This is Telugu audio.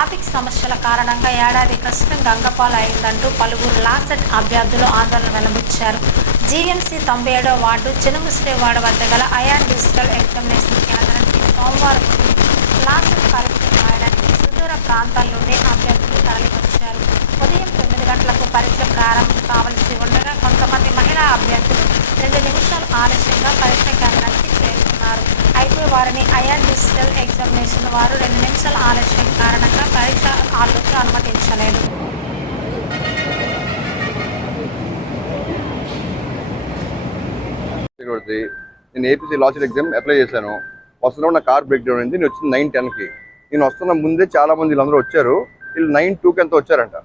ట్రాఫిక్ సమస్యల కారణంగా ఏడాది కష్టం గంగపాలు అయిందంటూ పలువురు లాసెట్ అభ్యర్థులు ఆందోళన వెలుబుచ్చారు. జీఎంసీ 97వ వార్డు చెనుముసిరేవాడ వద్ద గల అయాన్ డిజిటల్ ఎగ్జామినేషన్ కేంద్రానికి సోమవారం లాసెట్ పరీక్ష రాయడానికి సుదూర ప్రాంతాల నుండి అభ్యర్థులు తరలివచ్చారు. ఉదయం 9 గంటలకు పరీక్ష ప్రారంభం కావలసి ఉండగా కొంతమంది మహిళా అభ్యర్థులు 2 నిమిషాలు ఆలస్యంగా పరీక్ష కేంద్రానికి చేరుకున్నారు. అయితే వారిని అయాన్ డిజిటల్ ఎగ్జామినేషన్ వారు 2 నిమిషాల ఆలస్యం కారణంగా పరీక్ష హాల్లోకి అనుమతించలేదు. నేను ఏపీసీ లాసెట్ ఎగ్జామ్ అప్లై చేశాను. వస్తున్నప్పుడు నా కార్ బ్రేక్ డౌన్ అయింది. నేను వచ్చింది 9:10కి. నేను వస్తున్న ముందే చాలా మంది వీళ్ళందరూ వచ్చారు. వీళ్ళు 9:02కి ఎంత వచ్చారంట.